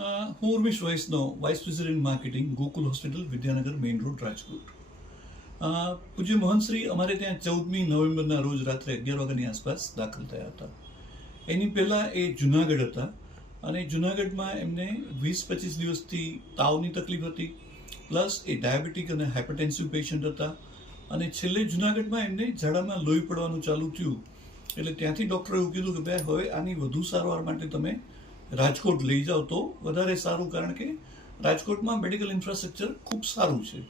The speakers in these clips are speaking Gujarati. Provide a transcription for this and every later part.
હું Urmish Vaishnav, vice president marketing, Gokul hospital, Vidyanagar, main road, Rajkot. પૂજ્ય મોહનશ્રી અમારે ત્યાં 14મી નવેમ્બરના રોજ રાત્રે 11 વાગ્યાની આસપાસ દાખલ થયા હતા. એની પહેલાં એ જુનાગઢ હતા અને જુનાગઢમાં એમને 20-25 દિવસથી તાવની તકલીફ હતી, પ્લસ એ ડાયાબિટીક અને હાઇપરટેન્સિવ પેશન્ટ હતા. અને છેલ્લે જુનાગઢમાં એમને ઝાડામાં લોહી પડવાનું ચાલુ થયું એટલે ત્યાંથી ડૉક્ટરે એવું કીધું કે ભાઈ હવે આની વધુ સારવાર માટે તમે રાજકોટ લઈ જાઓ તો વધારે સારું, કારણ કે રાજકોટમાં મેડિકલ ઇન્ફ્રાસ્ટ્રક્ચર ખૂબ સારું છે.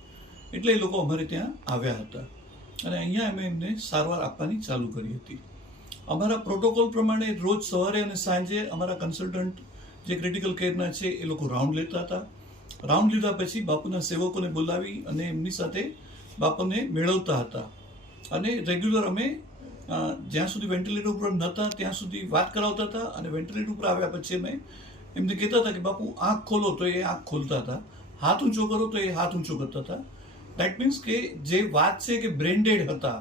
એટલે એ લોકો અમારે ત્યાં આવ્યા હતા અને અહીંયા અમે એમને સારવાર આપવાની ચાલુ કરી હતી. અમારા પ્રોટોકોલ પ્રમાણે રોજ સવારે અને સાંજે અમારા કન્સલ્ટન્ટ જે ક્રિટિકલ કેરના છે એ લોકો રાઉન્ડ લેતા હતા. રાઉન્ડ લીધા પછી બાપુના સેવકોને બોલાવી અને એમની સાથે બાપુને મેળવતા હતા અને રેગ્યુલર અમે જ્યાં સુધી વેન્ટિલેટર ઉપર નહોતા ત્યાં સુધી વાત કરાવતા હતા અને વેન્ટિલેટર ઉપર આવ્યા પછી અમે એમને કહેતા હતા કે બાપુ આંખ ખોલો તો એ આંખ ખોલતા હતા, હાથ ઊંચો કરો તો એ હાથ ઊંચો કરતા હતા. દેટ મીન્સ કે જે વાત છે કે બ્રેન ડેડ હતા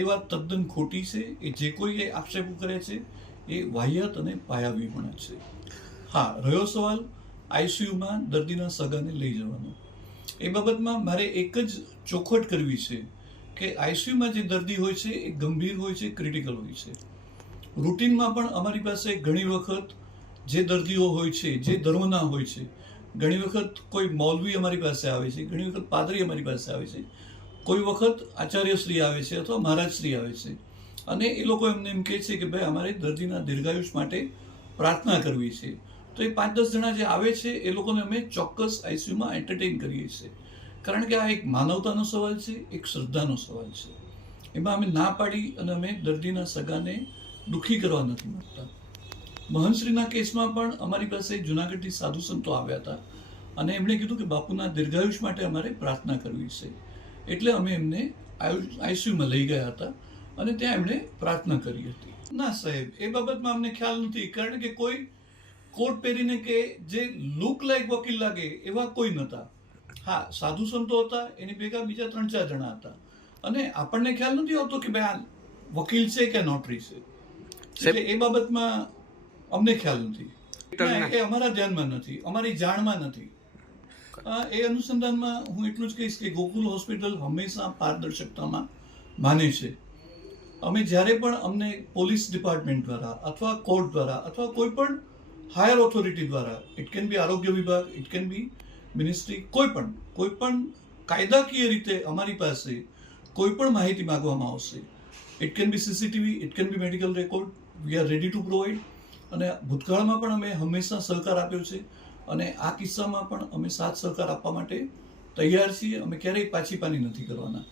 એ વાત તદ્દન ખોટી છે. એ જે કોઈ એ આક્ષેપો કરે છે એ વાહિયાત અને પાયાવિહોણા છે. હા, રહ્યો સવાલ આઈસીયુમાં દર્દીના સગાને લઈ જવાનો, એ બાબતમાં મારે એક જ ચોખવટ કરવી છે કે આઈસીયુમાં જે દર્દી હોય છે એ ગંભીર હોય છે, ક્રિટિકલ હોય છે. રૂટીનમાં પણ અમારી પાસે ઘણી વખત જે દર્દીઓ હોય છે જે ધર્મના હોય છે, ઘણી વખત કોઈ મૌલવી અમારી પાસે આવે છે, ઘણી વખત પાદરી અમારી પાસે આવે છે, કોઈ વખત આચાર્યશ્રી આવે છે અથવા મહારાજશ્રી આવે છે અને એ લોકો એમને એમ કહે છે કે ભાઈ અમારે દર્દીના દીર્ઘાયુષ માટે પ્રાર્થના કરવી છે. તો એ 5-10 જણા જે આવે છે એ લોકોને અમે ચોક્કસ આઈસીયુમાં એન્ટરટેઇન કરીએ છીએ, કારણ કે આ એક માનવતાનો સવાલ છે, એક શ્રદ્ધાનો સવાલ છે. એમાં અમે ના પાડી અને અમે દર્દીના સગાને દુઃખી કરવા નથી માંગતા. મહંશ્રીના કેસમાં પણ અમારી પાસે જુનાગઢથી સાધુ સંતો આવ્યા હતા અને એમણે કીધું કે બાપુના દીર્ઘાયુષ માટે અમારે પ્રાર્થના કરવી છે. એટલે અમે એમને આઈસીયુમાં લઈ ગયા હતા અને ત્યાં એમણે પ્રાર્થના કરી હતી. ના સાહેબ, એ બાબતમાં અમને ખ્યાલ નથી, કારણ કે કોઈ કોટ પહેરીને કે જે લુક લાઈક વકીલ લાગે એવા કોઈ નહોતા. હા, સાધુ સંતો હતા, એની ભેગા બીજા 3-4 જણા હતા અને આપણને ખ્યાલ નથી આવતો કે ભાઈ આ વકીલ છે કે નોટરી છે. એટલે એ બાબતમાં અમને ખ્યાલ નથી, એ અમારા ધ્યાનમાં નથી, અમારી જાણમાં નથી. એ અનુસંધાનમાં હું એટલું જ કહીશ કે ગોકુલ હોસ્પિટલ હંમેશા પારદર્શકતામાં માને છે. અમે જ્યારે પણ અમને પોલીસ ડિપાર્ટમેન્ટ દ્વારા અથવા કોર્ટ દ્વારા અથવા કોઈ પણ હાયર ઓથોરિટી દ્વારા, ઇટ કેન બી આરોગ્ય વિભાગ, ઇટ કેન બી મિનિસ્ટ્રી, કોઈ પણ કાયદાકીય રીતે અમારી પાસે કોઈ પણ માહિતી માંગવામાં આવશે, it can be CCTV, it can be medical record, we are ready to provide. અને ભૂતકાળમાં પણ અમે હંમેશા સહકાર આપ્યો છે અને આ કિસ્સામાં પણ અમે સાથ સહકાર આપવા માટે તૈયાર છીએ. અમે ક્યારેય પાછી પાની નથી કરવાના.